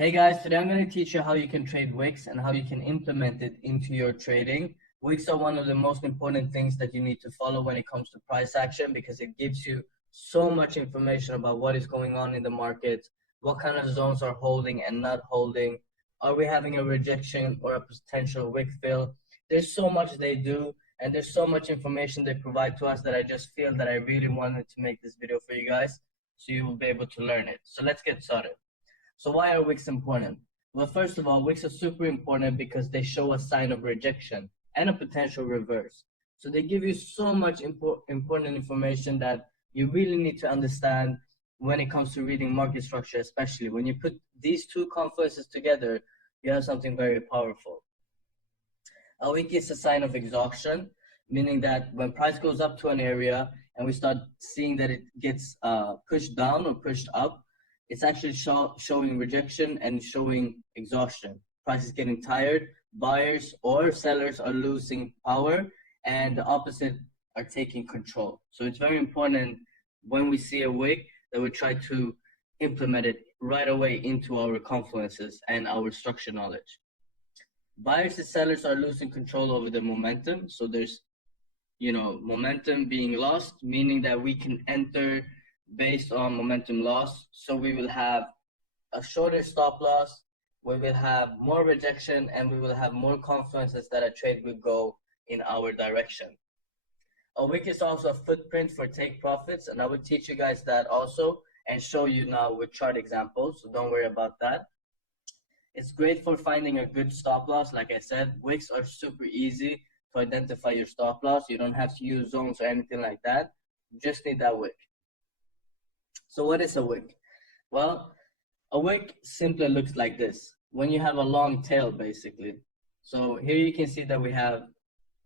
Hey guys, today I'm going to teach you how you can trade Wicks and how you can implement it into your trading. Wicks are one of the most important things that you need to follow when it comes to price action because it gives you so much information about what is going on in the market, what kind of zones are holding and not holding. Are we having a rejection or a potential wick fill? There's so much they do and there's so much information they provide to us that I just feel that I really wanted to make this video for you guys so you will be able to learn it. So let's get started. So why are wicks important? Well, first of all, wicks are super important because they show a sign of rejection and a potential reverse. So they give you so much important information that you really need to understand when it comes to reading market structure, especially when you put these two confluences together, you have something very powerful. A wick is a sign of exhaustion, meaning that when price goes up to an area and we start seeing that it gets pushed down or pushed up, it's actually showing rejection and showing exhaustion. Price is getting tired, buyers or sellers are losing power, and the opposite are taking control. So it's very important when we see a wick that we try to implement it right away into our confluences and our structure knowledge. Buyers and sellers are losing control over the momentum. So there's, momentum being lost, meaning that we can enter based on momentum loss. So we will have a shorter stop loss, we will have more rejection, and we will have more confluences that a trade will go in our direction. A wick is also a footprint for take profits, and I will teach you guys that also and show you now with chart examples, so don't worry about that. It's great for finding a good stop loss. Like I said, wicks are super easy to identify your stop loss. You don't have to use zones or anything like that. You just need that wick. So what is a wick? Well, a wick simply looks like this. When you have a long tail, basically. So here you can see that we have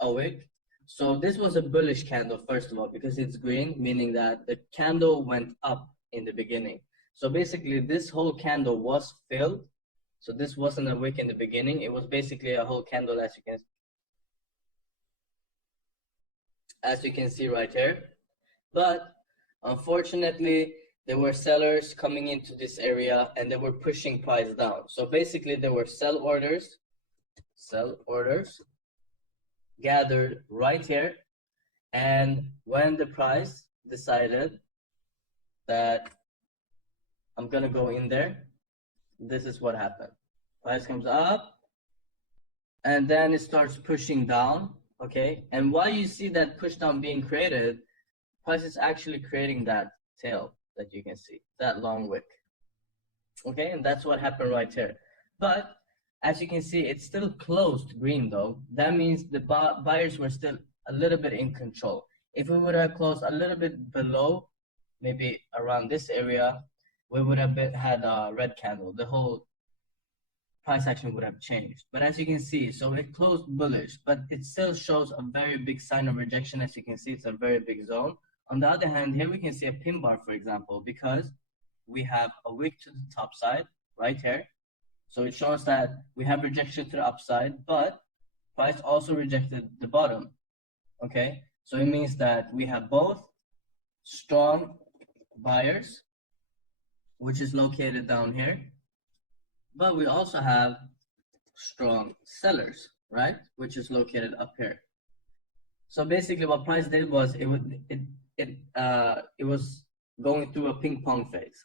a wick. So this was a bullish candle, first of all, because it's green, meaning that the candle went up in the beginning. So basically, this whole candle was filled. So this wasn't a wick in the beginning. It was basically a whole candle, as you can see right here. But unfortunately, there were sellers coming into this area and they were pushing price down. So basically there were sell orders gathered right here. And when the price decided that I'm gonna go in there, this is what happened. Price comes up and then it starts pushing down, okay? And while you see that push down being created, price is actually creating that tail that you can see, that long wick. Okay, and that's what happened right here. But as you can see, it's still closed green though. That means the buyers were still a little bit in control. If we would have closed a little bit below, maybe around this area, we would have had a red candle. The whole price action would have changed. But as you can see, so it closed bullish, but it still shows a very big sign of rejection. As you can see, it's a very big zone. On the other hand, here we can see a pin bar, for example, because we have a wick to the top side right here. So it shows that we have rejection to the upside, but price also rejected the bottom. Okay, so it means that we have both strong buyers, which is located down here, but we also have strong sellers, right, which is located up here. So basically what price did was it was going through a ping pong phase.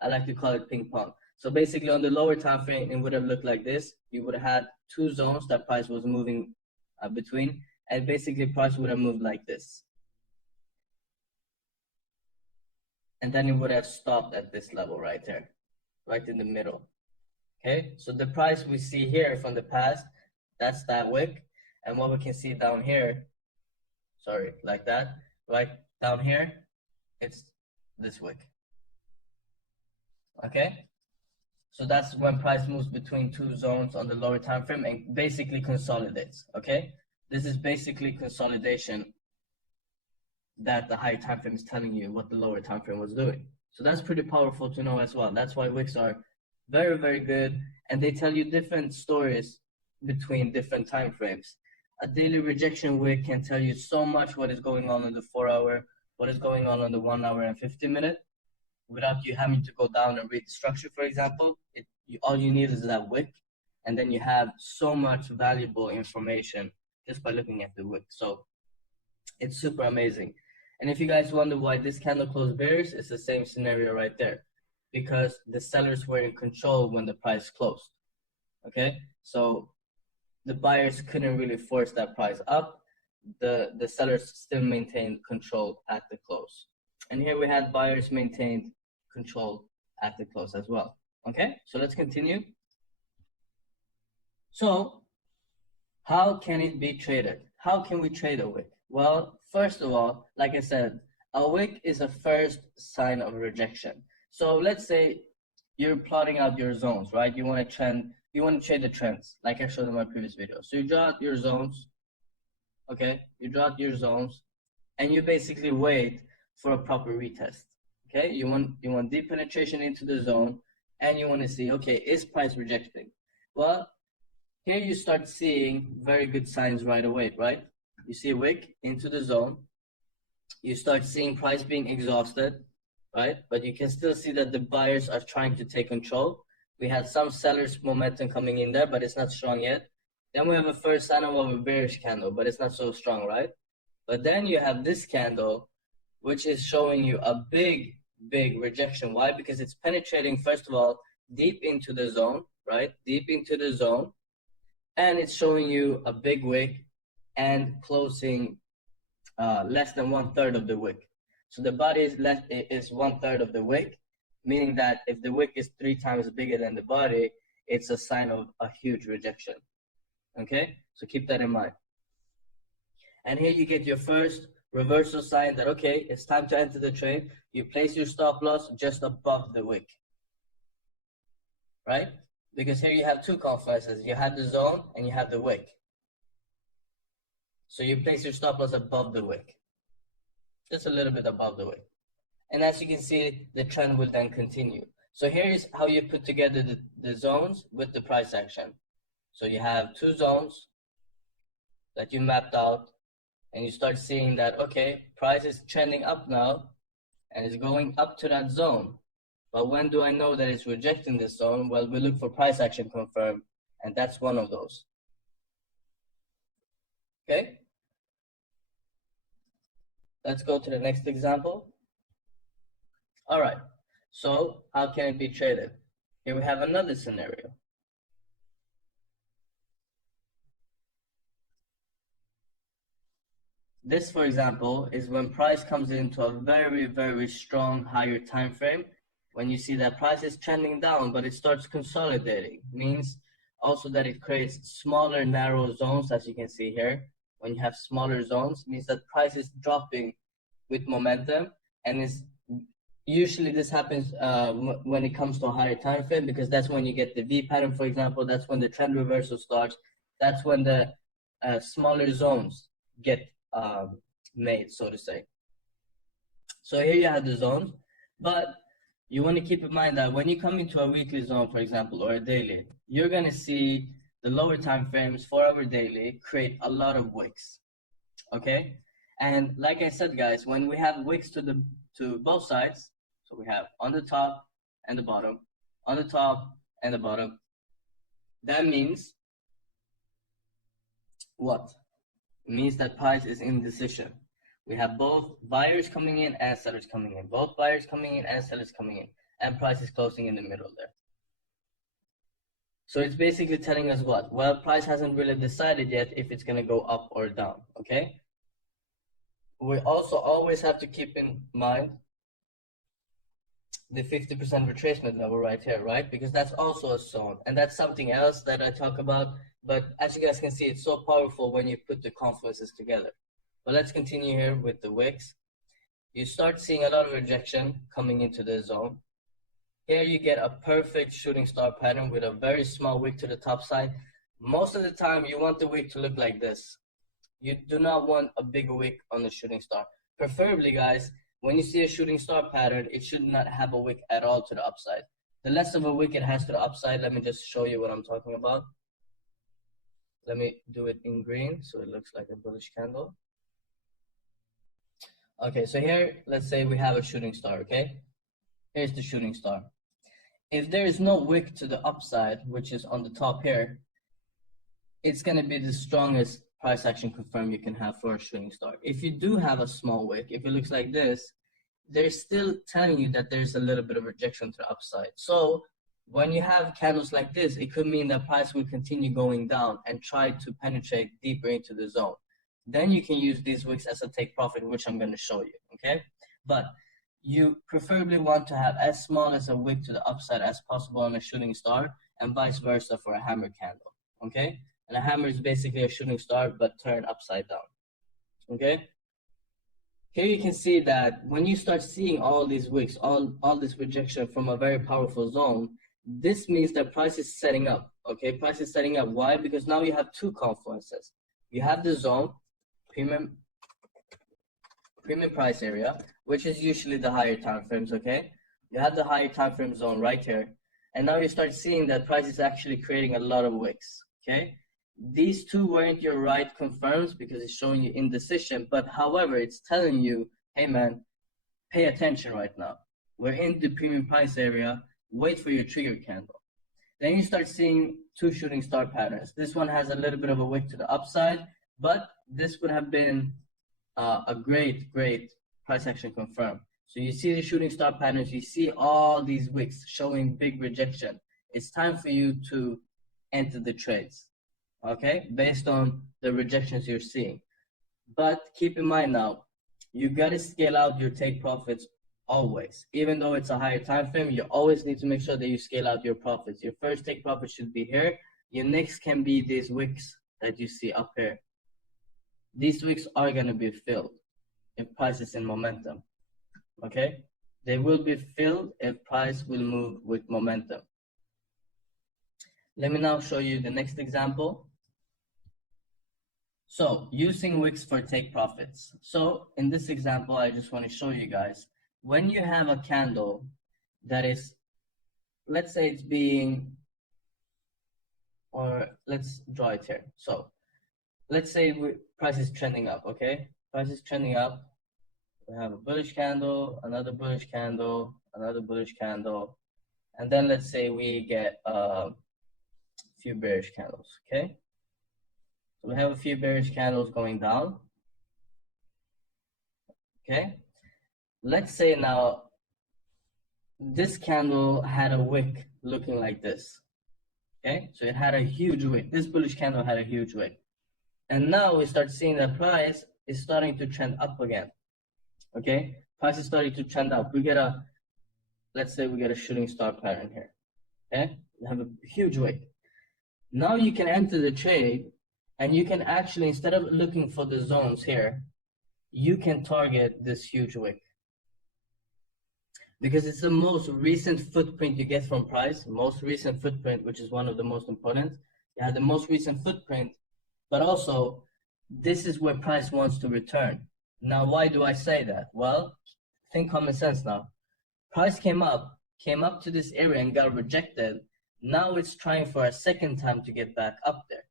I like to call it ping pong. So basically on the lower time frame, it would have looked like this. You would have had two zones that price was moving between, and basically price would have moved like this. And then it would have stopped at this level right there, right in the middle. Okay, so the price we see here from the past, that's that wick. And what we can see down here, sorry, like that, right down here, it's this wick. Okay, so that's when price moves between two zones on the lower time frame and basically consolidates. Okay, this is basically consolidation that the higher time frame is telling you what the lower time frame was doing. So that's pretty powerful to know as well. That's why wicks are very, very good, and they tell you different stories between different time frames. A daily rejection wick can tell you so much what is going on in the 4 hour, what is going on in the 1 hour and 50 minute, without you having to go down and read the structure, for example. all you need is that wick, and then you have so much valuable information just by looking at the wick. So it's super amazing. And if you guys wonder why this candle closed bearish, it's the same scenario right there, because the sellers were in control when the price closed. Okay, so the buyers couldn't really force that price up. The sellers still maintained control at the close. And here we had buyers maintained control at the close as well. Okay, so let's continue. So how can it be traded? How can we trade a wick? Well, first of all, like I said, a wick is a first sign of rejection. So let's say you're plotting out your zones, right? You want to trade the trends, like I showed in my previous video. So you draw out your zones, okay? You draw out your zones, and you basically wait for a proper retest, okay? You want deep penetration into the zone, and you want to see, okay, is price rejecting? Well, here you start seeing very good signs right away, right? You see a wick into the zone. You start seeing price being exhausted, right? But you can still see that the buyers are trying to take control. We had some sellers momentum coming in there, but it's not strong yet. Then we have a first sign of a bearish candle, but it's not so strong, right? But then you have this candle, which is showing you a big rejection. Why? Because it's penetrating, first of all, deep into the zone, right? Deep into the zone. And it's showing you a big wick and closing less than 1/3 of the wick. So the body is 1/3 of the wick, meaning that if the wick is 3 times bigger than the body, it's a sign of a huge rejection. Okay, so keep that in mind. And here you get your first reversal sign that, okay, it's time to enter the trade. You place your stop loss just above the wick, right? Because here you have two confluences. You have the zone and you have the wick. So you place your stop loss above the wick, just a little bit above the wick. And as you can see, the trend will then continue. So here is how you put together the zones with the price action. So you have two zones that you mapped out, and you start seeing that, okay, price is trending up now, and it's going up to that zone. But when do I know that it's rejecting this zone? Well, we look for price action confirm, and that's one of those. Okay? Let's go to the next example. All right, so how can it be traded? Here we have another scenario. This, for example, is when price comes into a very strong higher time frame. When you see that price is trending down, but it starts consolidating, means also that it creates smaller narrow zones, as you can see here. When you have smaller zones, means that price is dropping with momentum, and is usually this happens when it comes to a higher time frame, because that's when you get the V pattern, for example. That's when the trend reversal starts. That's when the smaller zones get made, so to say. So here you have the zones, but you want to keep in mind that when you come into a weekly zone, for example, or a daily, you're going to see the lower time frames, 4-hour daily, create a lot of wicks. Okay, and like I said, guys, when we have wicks to both sides, so we have on the top and the bottom, on the top and the bottom, that means what? It means that price is indecision. We have both buyers coming in and sellers coming in, both buyers coming in and sellers coming in, and price is closing in the middle there. So it's basically telling us what? Well, price hasn't really decided yet if it's going to go up or down, okay? We also always have to keep in mind the 50% retracement level right here, right? Because that's also a zone, and that's something else that I talk about. But as you guys can see, it's so powerful when you put the confluences together. But let's continue here with the wicks. You start seeing a lot of rejection coming into the zone. Here you get a perfect shooting star pattern with a very small wick to the top side. Most of the time, you want the wick to look like this. You do not want a big wick on the shooting star. Preferably, guys, when you see a shooting star pattern, it should not have a wick at all to the upside. The less of a wick it has to the upside, let me just show you what I'm talking about. Let me do it in green so it looks like a bullish candle. Okay, so here, let's say we have a shooting star, okay? Here's the shooting star. if there is no wick to the upside, which is on the top here, it's going to be the strongest price action confirm you can have for a shooting star. If you do have a small wick, if it looks like this, they're still telling you that there's a little bit of rejection to the upside. So when you have candles like this, it could mean that price will continue going down and try to penetrate deeper into the zone. Then you can use these wicks as a take profit, which I'm going to show you, okay? But you preferably want to have as small as a wick to the upside as possible on a shooting star, and vice versa for a hammer candle, okay? And a hammer is basically a shooting star, but turned upside down, okay? Here you can see that when you start seeing all these wicks, all this rejection from a very powerful zone, this means that price is setting up, okay? Price is setting up. Why? Because now you have two confluences. You have the zone, premium price area, which is usually the higher time frames, okay? You have the higher time frame zone right here. And now you start seeing that price is actually creating a lot of wicks, okay? These two weren't your right confirms because it's showing you indecision, but however, it's telling you, hey man, pay attention right now. We're in the premium price area, wait for your trigger candle. Then you start seeing two shooting star patterns. This one has a little bit of a wick to the upside, but this would have been a great price action confirm. So you see the shooting star patterns, you see all these wicks showing big rejection. It's time for you to enter the trades, okay, based on the rejections you're seeing. But keep in mind now, you got to scale out your take profits always. Even though it's a higher time frame, you always need to make sure that you scale out your profits. Your first take profit should be here. Your next can be these wicks that you see up here. These wicks are going to be filled if price is in momentum, okay? They will be filled if price will move with momentum. Let me now show you the next example. So using wicks for take profits. So in this example, I just want to show you guys, when you have a candle that is, let's say it's being, or let's draw it here. So let's say price is trending up, okay? Price is trending up. We have a bullish candle, another bullish candle, another bullish candle, and then let's say we get a few bearish candles, okay? So we have a few bearish candles going down, okay? Let's say now this candle had a wick looking like this, okay? So it had a huge wick. This bullish candle had a huge wick. And now we start seeing that price is starting to trend up again, okay? Price is starting to trend up. We get a, let's say we get a shooting star pattern here, okay? We have a huge wick. Now you can enter the trade and you can actually, instead of looking for the zones here, you can target this huge wick. Because it's the most recent footprint you get from price, most recent footprint, which is one of the most important. You have the most recent footprint, but also this is where price wants to return. Now, why do I say that? Well, think common sense now. Price came up to this area and got rejected. Now it's trying for a second time to get back up there.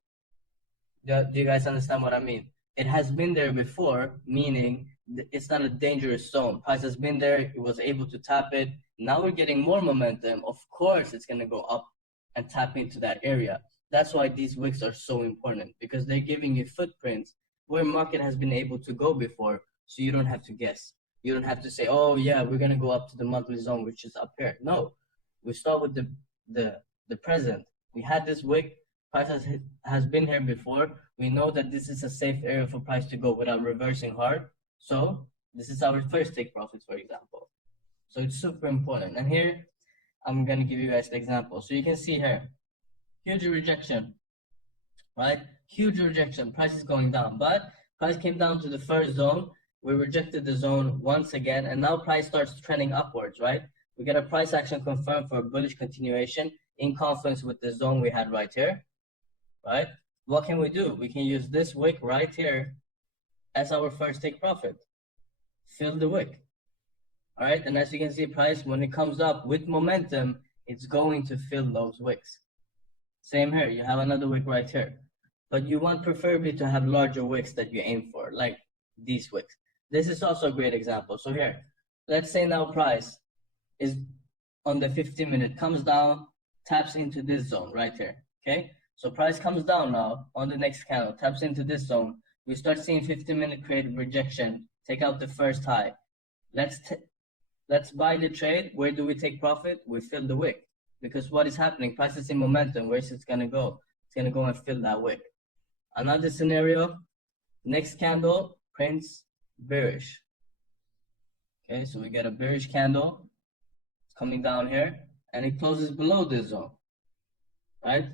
Do you guys understand what I mean? It has been there before, meaning it's not a dangerous zone. Price has been there, it was able to tap it. Now we're getting more momentum. Of course, it's going to go up and tap into that area. That's why these wicks are so important, because they're giving you footprints where market has been able to go before, so you don't have to guess. You don't have to say, oh yeah, we're going to go up to the monthly zone, which is up here. No, we start with the present. We had this wick, price has been here before. We know that this is a safe area for price to go without reversing hard. So this is our first take profits, for example. So it's super important. And here, I'm going to give you guys the example. So you can see here, huge rejection, right? Huge rejection, price is going down, but price came down to the first zone. We rejected the zone once again, and now price starts trending upwards, right? We get a price action confirmed for a bullish continuation in confluence with the zone we had right here, right? What can we do? We can use this wick right here as our first take profit. Fill the wick, all right? And as you can see, price, when it comes up with momentum, it's going to fill those wicks. Same here, you have another wick right here. But you want preferably to have larger wicks that you aim for, like these wicks. This is also a great example. So here, let's say now price is on the 15-minute, comes down, taps into this zone right here. Okay, so price comes down now on the next candle, taps into this zone. We start seeing 15-minute create rejection, take out the first high. Let's buy the trade. Where do we take profit? We fill the wick, because what is happening? Price is in momentum. Where's it gonna go? It's gonna go and fill that wick. Another scenario, next candle prints bearish. Okay, so we get a bearish candle coming down here, and it closes below this zone, right?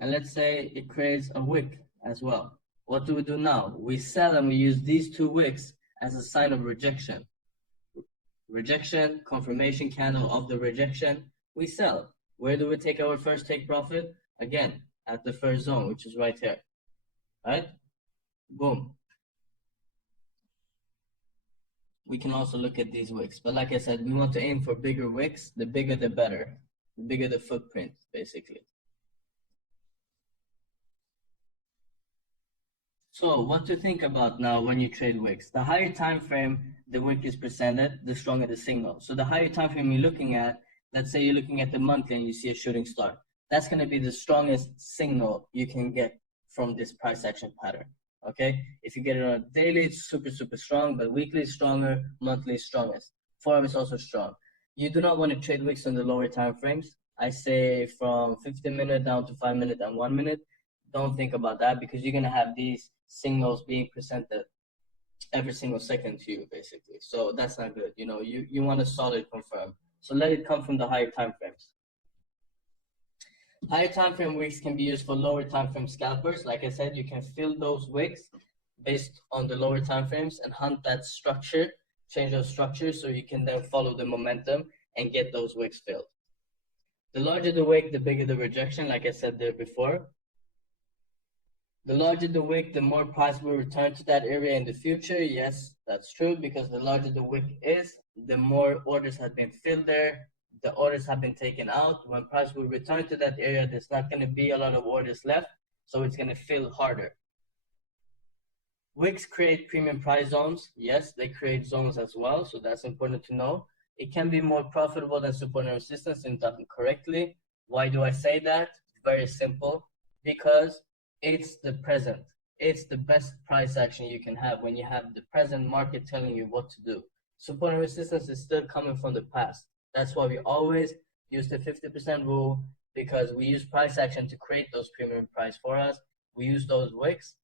And let's say it creates a wick as well. What do we do now? We sell, and we use these two wicks as a sign of rejection. Rejection, confirmation candle of the rejection, we sell. Where do we take our first take profit? Again, at the first zone, which is right here, right? Boom. We can also look at these wicks, but like I said, we want to aim for bigger wicks. The bigger the better, the bigger the footprint, basically. So what to think about now when you trade wicks? The higher time frame the wick is presented, the stronger the signal. So the higher time frame you're looking at, let's say you're looking at the monthly and you see a shooting star, that's going to be the strongest signal you can get from this price action pattern. Okay, if you get it on a daily, it's super strong, but weekly is stronger, monthly is strongest. Forum is also strong. You do not want to trade wicks on the lower time frames. I say from 15-minute down to 5-minute and 1 minute. Don't think about that, because you're going to have these signals being presented every single second to you, basically. So that's not good. You know, you want a solid confirm. So let it come from the higher time frames. Higher time frame wicks can be used for lower time frame scalpers. Like I said, you can fill those wicks based on the lower time frames and hunt that structure, change those structures, so you can then follow the momentum and get those wicks filled. The larger the wick, the bigger the rejection, like I said there before. The larger the wick, the more price will return to that area in the future. Yes, that's true, because the larger the wick is, the more orders have been filled there. The orders have been taken out. When price will return to that area, there's not going to be a lot of orders left, so it's going to fill harder. Wicks create premium price zones. Yes, they create zones as well, so that's important to know. It can be more profitable than support and resistance if done correctly. Why do I say that? Very simple, because it's the present. It's the best price action you can have when you have the present market telling you what to do. Support and resistance is still coming from the past. That's why we always use the 50% rule, because we use price action to create those premium price for us. We use those wicks.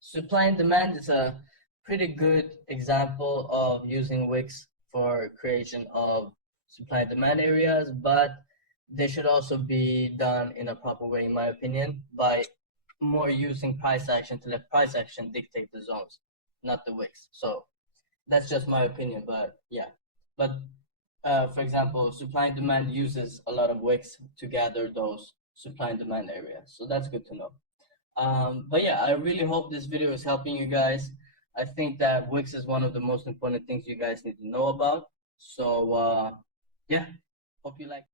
Supply and demand is a pretty good example of using wicks for creation of supply and demand areas, but they should also be done in a proper way, in my opinion, by more using price action to let price action dictate the zones, not the wicks. So that's just my opinion, but yeah. But for example, supply and demand uses a lot of wicks to gather those supply and demand areas. So that's good to know. But yeah, I really hope this video is helping you guys. I think that wicks is one of the most important things you guys need to know about. So yeah, hope you like.